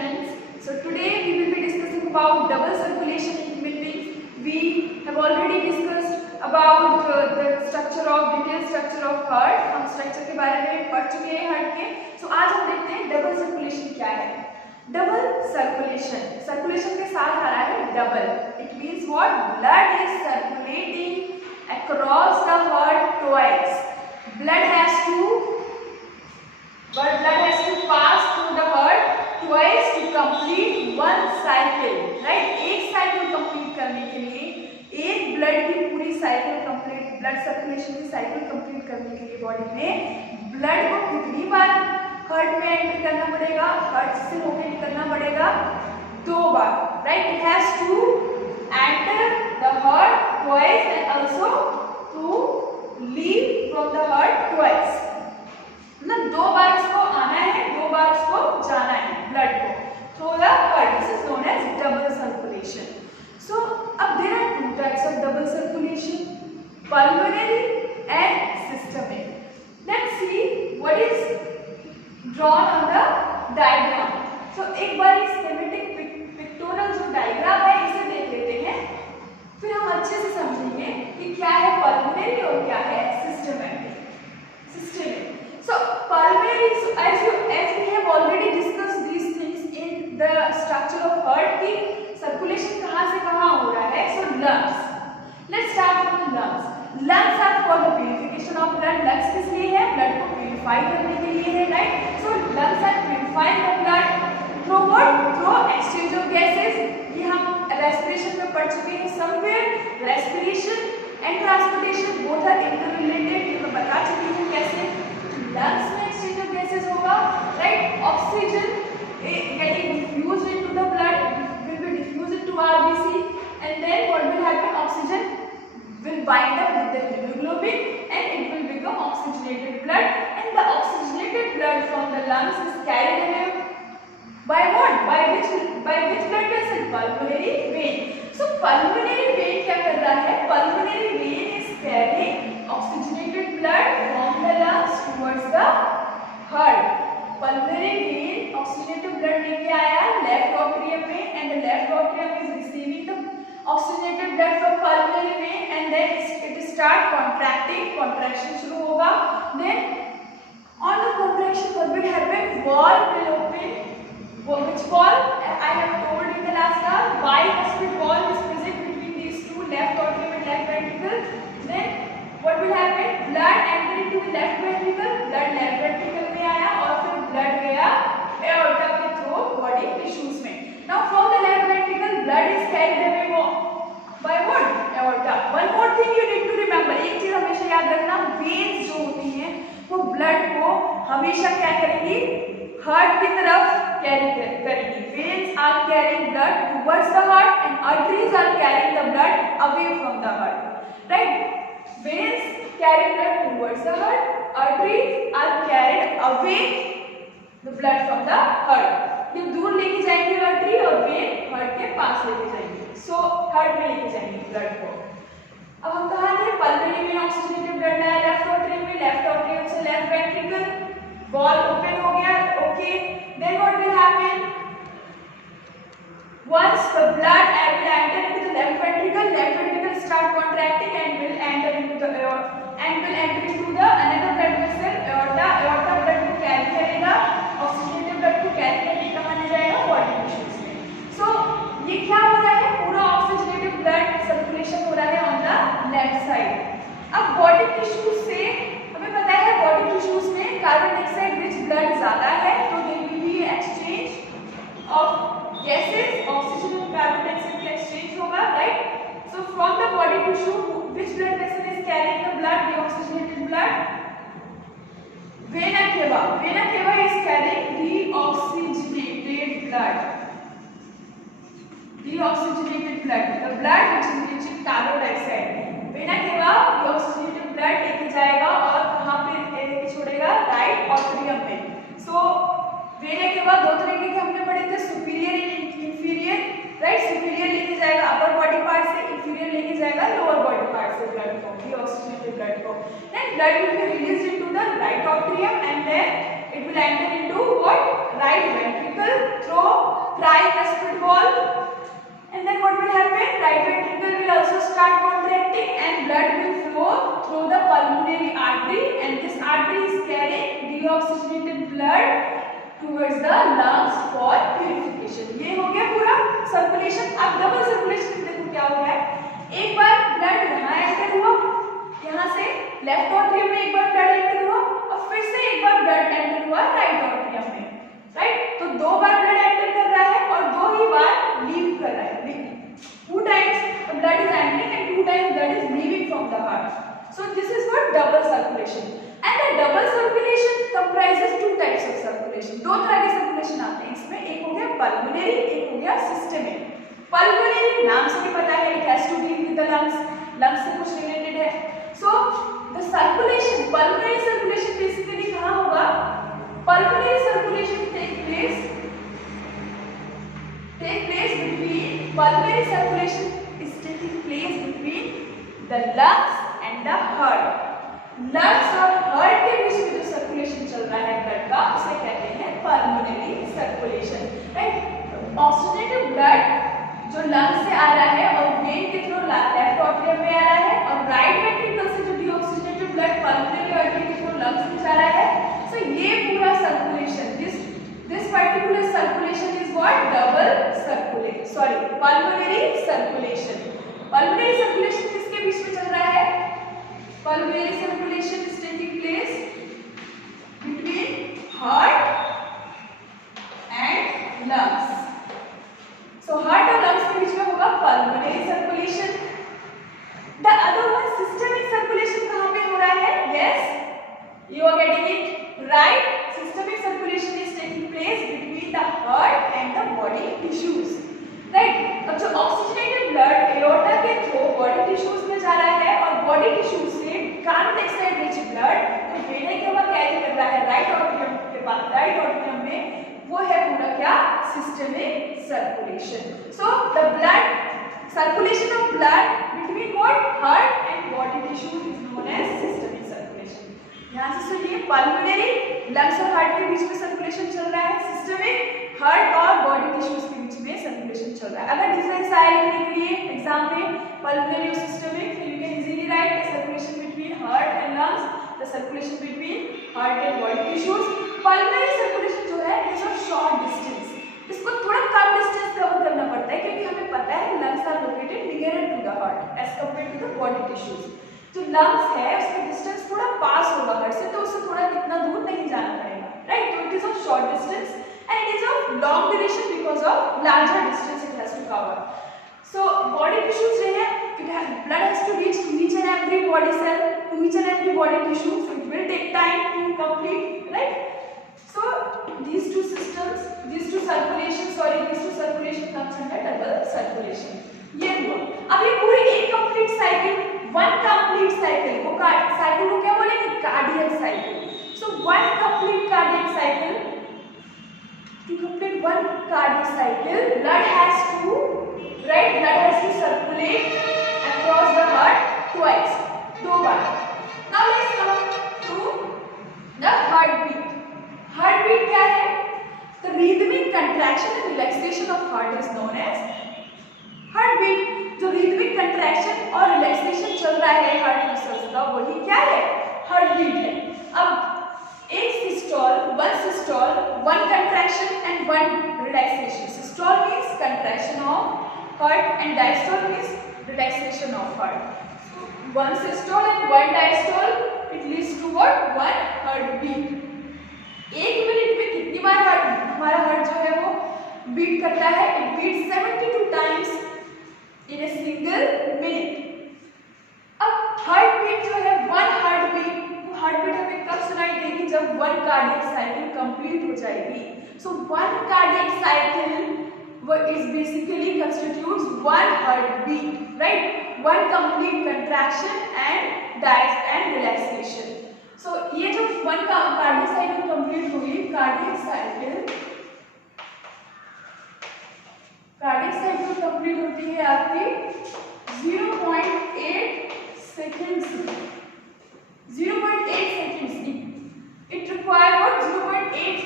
friends. So today we will be discussing about double circulation in human beings. We have already discussed about the structure of detailed structure of heart. हम structure के बारे में पढ़ चुके हैं heart के. So आज हम देखते हैं डबल सर्कुलेशन क्या है. डबल सर्कुलेशन, सर्कुलेशन के साथ आ रहा है double. It means what? Blood is circulating across the heart twice. Blood has to pass through the heart twice to complete one cycle, right? एक साइकिल कंप्लीट करने के लिए, एक ब्लड की पूरी साइकिल कंप्लीट, ब्लड सर्कुलेशन की cycle complete करने के लिए बॉडी में ब्लड को कितनी बार हार्ट में एंटर करना पड़ेगा? हार्ट से होकर निकलना पड़ेगा 2 बार, right? It has to enter the heart twice and also to leave from the heart twice. मतलब 2 बार इसको आना है, 2 बार इसको जाना है ब्लड को through the heart. This is known as double circulation. So अब there are 2 types of double circulation, pulmonary and systemic. Let's see what is drawn on the diagram. So एक बार इस स्कीमेटिक पिक्टोरियल जो diagram है इसे देख लेते हैं, फिर हम अच्छे से समझेंगे कि क्या है पल्मोनरी और क्या है systematic. So pulmonary, so as we have already discussed these things in the structure of heart की circulation कहाँ से कहाँ हो रहा है. So lungs, let's start from the lungs. Lungs are for the purification of blood. Lungs किस लिए है? blood को purify करने के लिए है, right? So lungs are purifying the blood through what? Through exchange of gases. ये हम respiration में पढ़ चुके हैं. Somewhere respiration and transportation both are interrelated. ये मैं बता चुकी हूँ कैसे. Lungs में exchange of gases होगा, right? Oxygen getting diffused into the blood, will be diffused into RBC, and then what will happen? Oxygen will bind up with the hemoglobin, and it will become oxygenated blood. And the oxygenated blood from the lungs is carried away by what? By which blood vessel? Pulmonary vein. So pulmonary vein क्या कर रहा है? Pulmonary vein is carrying oxygenated blood from the lungs towards the heart. Pulmonary vein oxygenated blood लेके आया left atrium में, and the left atrium is receiving the oxygenated blood from pulmonary vein, and then it start contracting. Contraction शुरू होगा. Then on the contraction what will happen? Wall will open. Which wall? I have told in the last class, bicuspid wall is present between these two, left atrium and left ventricle. Then what will happen? Blood enter into the left ventricle, blood left ventricle में आया और फिर blood गया aorta के through body tissues में. Now from the left ventricle blood is carried away by what? Aorta. One more thing you need to remember, एक चीज हमेशा याद रखना, veins जो होती हैं वो blood को हमेशा क्या करेंगी? हार्ट की तरफ कैरी करेंगी. Veins are carrying blood towards the heart and arteries are carrying the blood away from the heart, right? Veins carry blood towards the heart, arteries are carried away the blood from the heart. ये दूर लेके जाएंगे artery और vein heart के पास लेके जाएंगे. So heart में लेके जाएंगे blood को. अब हम कहाँ थे? pulmonary में oxygenated blood लाया left atrium में, left atrium से left ventricle, wall open हो गया. Okay, then what will happen? Once the blood will enter into the left ventricle start contracting and will enter into the another blood vessel, aorta. Aorta blood को carry करेगा, oxygenated blood को carry करके कहाँ ले जाएगा? body tissues में. So ये क्या हो रहा है? पूरा oxygenated blood circulation हो रहा है on the left side. अब body tissues से हमें पता है body tissues में कार्बन डाइऑक्साइड रिच ब्लड ज्यादा है, तो there will be exchange of gases, oxygen and carbon dioxide का exchange होगा, right? So from the body tissue, which blood vessel is carrying the blood, the oxygenated blood? Vena cava. Vena cava is carrying deoxygenated blood. Deoxygenated blood, the blood which is rich in carbon dioxide. Vena cava deoxygenated blood लेके जाएगा और कहाँ पे लेके छोड़ेगा? Right atrium में. So vena cava दो तरीके के हमने पढ़े थे, superior and inferior, right? Superior लेके जाएगा अपर बॉडी पार्ट से, इंफीरियर लेके जाएगा लोअर बॉडी पार्ट से ब्लड को, deoxygenated blood को. Then blood will be released into the right atrium and then it will enter into what? Right ventricle through deoxygenated blood towards the lungs for purification। ये हो गया पूरा circulation. अब double circulation देखो क्या हो रहा है, एक बार ब्लड यहाँ एंटर हुआ, यहाँ से लेफ्ट ऑट्रियम में एक बार ब्लड एंटर हुआ और फिर से एक बार ब्लड एंटर हुआ राइट ऑट्रियम में, राइट। तो दो बार ब्लड एंटर कर रहा है और दो ही बार लीव कर रहा है। Two times blood is entering and two times blood is leaving from the heart. So this is what double circulation, and the double circulation comprises two types of circulation। दो तरह के सर्कुलेशन आते हैं इसमें, एक हो गया पल्मोनरी, एक हो गया सिस्टेमिक। पल्मोनरी नाम से भी पता है, it has to deal with the lungs, lungs से कुछ रिलेटेड है। So the circulation, pulmonary circulation basically कहाँ होगा, pulmonary circulation take place between, pulmonary circulation is taking place between the lungs and the heart। Lungs और heart के बीच में जो circulation चल रहा है ब्लड का, उसे कहते हैं pulmonary circulation, right. Oxygenated blood जो लंग्स से आ रहा है और वेन के थ्रू लेफ्ट ऑट्रियम में आ रहा है, और राइट वेंट्रिकल से जो डीऑक्सीजनेटेड ब्लड पल्मोनरी आर्टरी के थ्रू लंग्स में जा रहा है। सो ये पूरा circulation, this particular circulation is what, double circulation, sorry pulmonary circulation. Pulmonary circulation किसके बीच में चल रहा है, pulmonary circulation is taking place between heart and lungs। so heart और lungs के बीच में होगा pulmonary circulation। the other one systemic circulation कहाँ पे हो रहा है, yes you are getting it right, systemic circulation is taking place between the heart and the body tissues, right। अब जो ऑक्सीजनेटेड ब्लड एओर्टा के थ्रू बॉडी टिश्यूज में जा रहा है और बॉडी टिश्यूज से कार्बन डाइऑक्साइड रिच ब्लड तो वेना केवा कैरी कर रहा है राइट ऑट्रियम के पास, राइट ऑट्रियम में, वो है पूरा क्या, systemic circulation. So the blood circulation of blood between what, heart and body tissues is known as systemic circulation. यहां से सुनिए, पल्मोनरी लंग्स और हार्ट के बीच में सर्कुलेशन चल रहा है, सिस्टेमिक हार्ट और बॉडी टिश्यूज के बीच में सर्कुलेशन चल रहा है। अगर डिफरेंस आए लिखने के लिए एग्जाम में पल्मोनरी और सिस्टेमिक, तो you can easily right the circulation between heart and lungs, the circulation between heart and body tissues. Pulmonary circulation जो है it is of short distance, इसको थोड़ा कम डिस्टेंस कवर करना पड़ता है क्योंकि हमें पता है lungs are located nearer to the heart as compared to the body tissues. जो लंग्स है उसका डिस्टेंस थोड़ा पास होगा हार्ट से, तो उससे थोड़ा इतना दूर नहीं जाना पड़ेगा, राइट। तो it is of short distance and it is of long duration because of larger distance it has to cover। so body tissues जो है, blood has to reach to each and every body cell, to each and every body tissue, so it will take time to complete, right। so these two systems, these two circulation comes under double circulation। ये हुआ। अब ये पूरी एक complete cycle, one complete cycle, वो cycle को क्या बोलेंगे, cardiac cycle। so one complete cardiac cycle, to complete one cardiac cycle, blood has to circulate across the heart twice, दो बार। Now let's come to the heartbeat। Heartbeat क्या है? The rhythmic contraction and relaxation of heart is known as heartbeat। जो rhythmic contraction और relaxation चल रहा है heart muscles का, वही क्या है, heartbeat है। अब एक systole, one contraction and one relaxation। Systole means contraction of heart and diastole means relaxation of heart। So one systole and one diastole, it leads to what, one heartbeat। एक minute में कितनी बार हमारा heart जो है वो beat करता है, it beats 72 times in a single minute। अब हार्टबीट जो है, वन हार्टबीट हमें कब सुनाई देगी, जब वन कार्डियक साइकिल कंप्लीट हो जाएगी। So one cardiac cycle is basically constitutes one heartbeat, right, one complete contraction and relaxation. So ये जो वन कार्डियक साइकिल कंप्लीट होगी, कार्डियक साइकिल कंप्लीट होती है आपकी 0.8 seconds. 0.8 seconds. It requires what? 0.8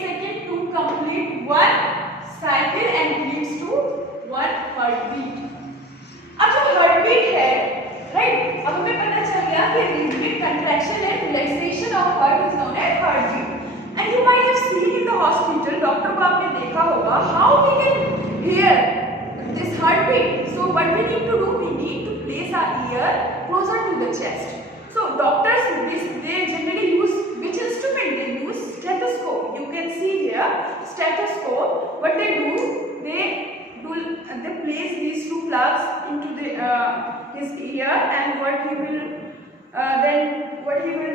seconds to complete one cycle and leads to one heartbeat। अब जो heartbeat है, right? अब हमें पता चल गया कि rhythmic contraction and relaxation of heart is known as होगा, how we can hear this heart beat? So what we need to do, we need to place our ear closer to the chest. So doctors they generally use which instrument? They use stethoscope. You can see here stethoscope. What they do, they place these two plugs into the his ear, and what he will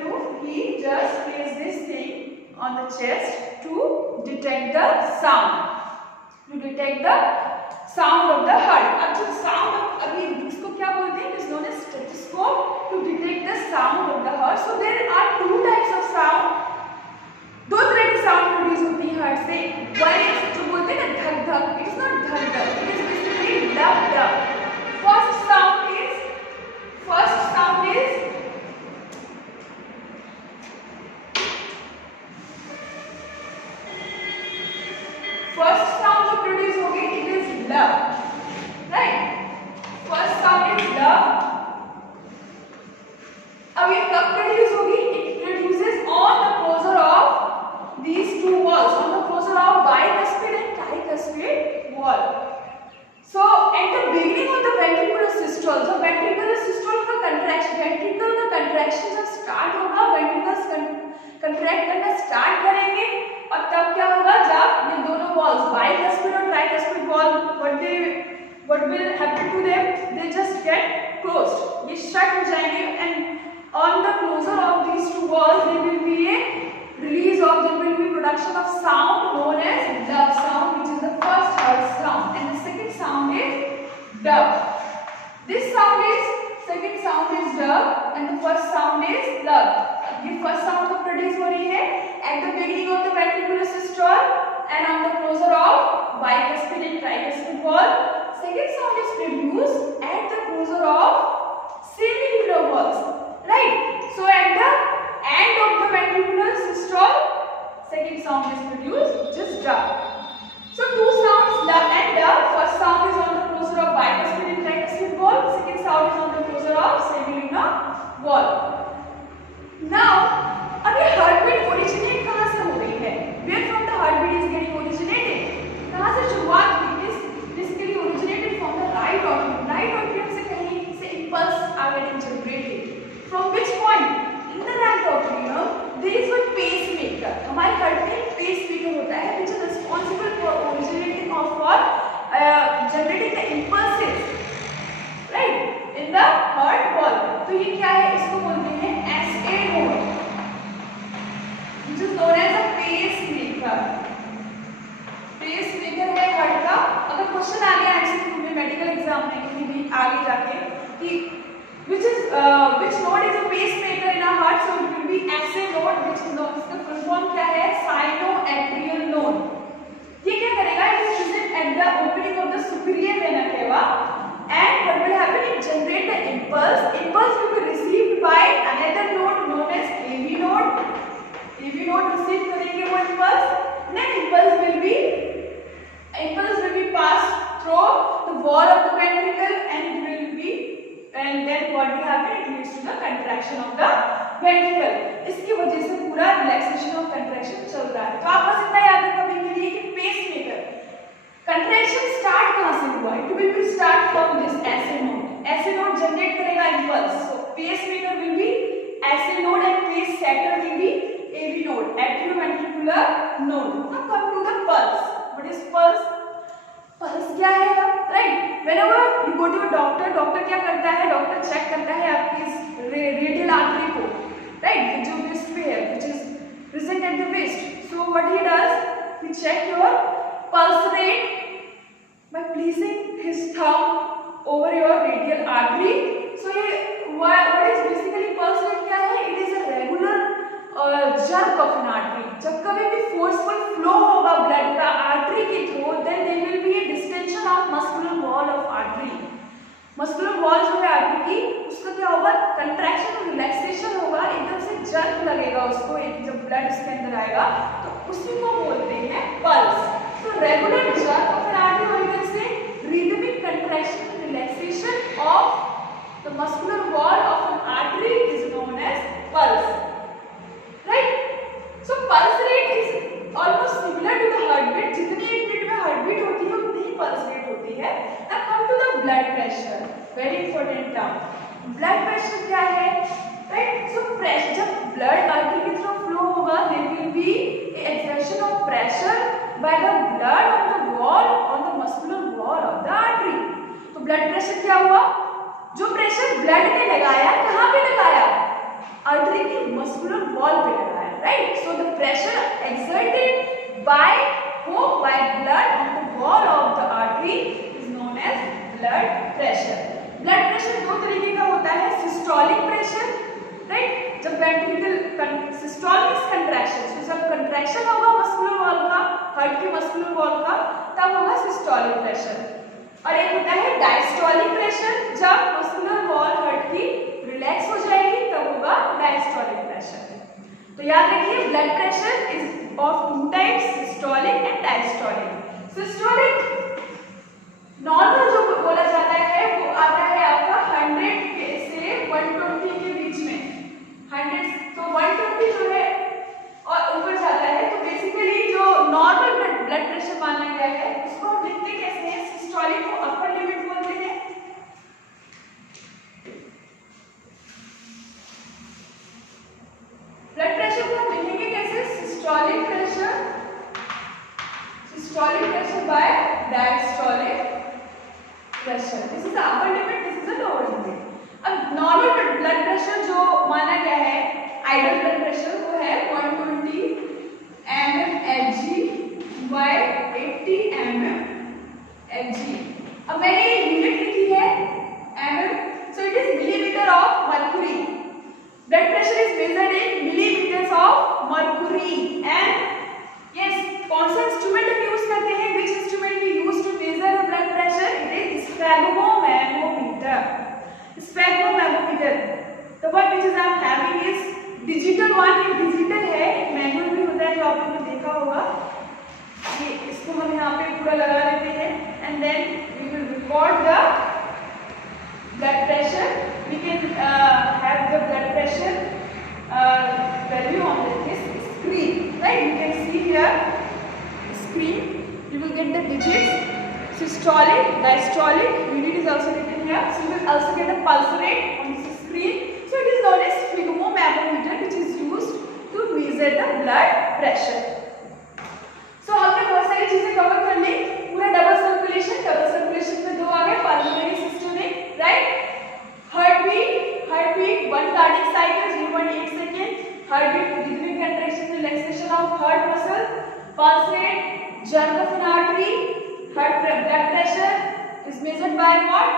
do, he just place this thing on the chest to detect the sound of the heart. अब जो sound अभी इसको क्या बोलते हैं? It is known as stethoscope to detect the sound of the heart. So there are two types of sound. दो तरह की sound produce होती है heart से. One is जो बोलते हैं ना धक धक. It is not धक धक. It is basically dub dub. First sound is जो produce होगी, it is dub. Right? First sound is dub. अब ये कब प्रोड्यूस होगी? It produces on the closure of these two walls, on the closer of bicuspid and tricuspid wall. So at the beginning of the ventricular systole, so ventricular systole का contraction जब start होगा, ventricles contract करना start करेंगे, और तब क्या होगा, जब ये दोनों walls bicuspid और tricuspid wall what will happen to them, they just get closed, ये shut हो जाएंगे, and on the closure of these two walls there will be production of sound known as dub sound, which is the first heart sound, and the second sound is dub. This second sound is dub and the first sound is lub. ये first sound तो produce हो रही है at the beginning of the ventricular systole and on the closure of bicuspid and tricuspid wall. Second sound is produced at the closure of semilunar walls. Right? So at the end of the ventricular systole, second sound is produced, which is dub. So two sounds, lub and dub. First sound is on the closure of bicuspid and tricuspid wall. Second sound is on the closure of semilunar wall. Now, अब ये heartbeat originate कहाँ से हो रही है? Where from the heartbeat is getting originated? कहाँ से शुरुआत हुई? Is basically originated from the right atrium. Right atrium से कहीं से impulse are getting generated. From which point? In the right atrium, there is one pacemaker. हमारे heart में एक pacemaker होता है, which is responsible for originating or for generating the impulses, right? In the heart wall. तो ये क्या है? इसको बोलते हैं SA node, which is known as a pacemaker. Pacemaker है heart का. अगर क्वेश्चन आ गया MCQ में मेडिकल एग्जाम में कहीं भी आगे जाके कि which node is a pacemaker in our heart, so it will be SA node, which is known, इसका full form क्या है? Sinoatrial node. ये क्या करेगा? It is present at the opening of the superior vena cava, and what will happen? It generate the impulse. Impulse will be received by another node known as AV node. AV node receive करेंगे वो impulse. Then impulse will be passed through the wall of the ventricle, and then what will happen? It leads to the contraction of the ventricle. इसकी वजह से पूरा relaxation और contraction चल रहा है. तो आप बस इतना याद रखना अभी के लिए कि pacemaker contraction start कहाँ से हुआ? It will be start from this SA node. SA node generate करेगा impulse. So pacemaker will be SA node and pace setter will be AV node, atrioventricular node. Now come to the pulse. What is pulse? Pulse क्या है अब? Right, whenever you go to a doctor, doctor क्या करता है? Doctor check करता है आपकी इस रेडियल आर्टरी को, राइट, जो वेस्ट पे है, which is present at the waist. So what he does? He check your pulse rate by placing his thumb over your radial artery. So ये what is basically pulse rate क्या है? It is a regular jerk of an artery. जब कभी भी forceful flow होगा blood का artery के through, then there will be a distension of muscular wall of artery. Muscular wall जो है artery की, उसका क्या होगा? Contraction और relaxation होगा, एकदम से jerk लगेगा उसको, एक जब blood इसके अंदर आएगा, तो उसी को बोलते हैं pulse. So regular jerk of an artery, or you can say rhythmic contraction and relaxation of the muscular wall of an artery is known as pulse. Right? So pulse rate is almost similar to the heartbeat. जितनी एक minute में जो pressure blood ने लगाया, कहाँ पे लगाया? Artery की मस्कुलर वॉल पे लगाया, right? So the pressure exerted by blood on the wall of the artery is known as blood pressure. Blood pressure दो तरीके का होता है, सिस्टोलिक प्रेशर, राइट? जब वेंट्रिकल सिस्टोलिक कंट्रैक्शन, जब कंट्रैक्शन होगा मस्कुलर वॉल का, हार्ट के मस्कुलर वॉल का, तब होगा सिस्टोलिक प्रेशर। और एक होता है डायस्टोलिक प्रेशर, जब मस्कुलर वॉल हार्ट की रिलैक्स हो जाएगी तब होगा डायस्टोलिक प्रेशर। तो याद रखिए blood pressure is of two types, systolic and diastolic. Systolic normal जो बोला जाता है वो आता है आपका 100 से 120 के बीच में। 100 तो 120 जो है और ऊपर जाता है, तो बेसिकली जो नॉर्मल ब्लड प्रेशर माना गया है उसको हम लिखते कैसे हैं? सिस्टोलिक को अपर लिमिट बोलते हैं, ब्लड प्रेशर को हम लिखेंगे कैसे? Systolic pressure by diastolic pressure. This is upper limit, this is a lower limit. अब नॉर्मल ब्लड प्रेशर जो माना गया है, आइडियल ब्लड प्रेशर, वो है 120 mmHg बाय 80 mmHg। अब मैंने यूनिट लिखी है mm, so it is millimeter of mercury. Blood pressure is measured in millimeters of mercury and yes, कौन सा इंस्ट्रूमेंट हम यूज करते हैं? Which instrument we use to measure the blood pressure? It is sphygmomanometer. Sphygmomanometer. The one which is I am having is digital one. ये digital है, manual भी होता है जो आप लोगों ने देखा होगा। ये इसको हम यहाँ पे पूरा लगा लेते हैं and then we will record the blood pressure. We can have the blood pressure value on this screen, right? You can see here screen. You will get the digits, systolic, diastolic. Unit is also written here. So you will also get the pulse rate on this screen. So it is known as sphygmomanometer, which is used to measure the blood pressure. So हमने बहुत सारी चीजें cover कर ली। पूरा double circulation में दो आ गए, pulmonary systemic, right? heartbeat, one cardiac cycle 0.8 seconds, heartbeat, rhythmic contraction, relaxation of heart muscle, pulse rate, jerk of an artery, blood pressure is measured by what?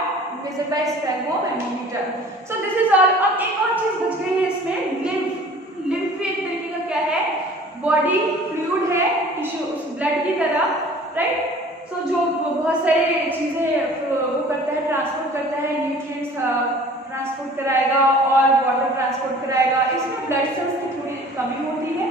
Measured by sphygmomanometer. So this is all. अब एक और चीज बच गई है इसमें, lymph एक तरीके का क्या है? बॉडी फ्लूइड है, टिश्यू, उस ब्लड की तरह, राइट? सो जो बहुत सारी चीजें वो करता है, ट्रांसपोर्ट करता है, न्यूट्रिएंट्स ट्रांसपोर्ट कराएगा और वाटर ट्रांसपोर्ट कराएगा। इसमें ब्लड सेल्स की थोड़ी कमी होती है,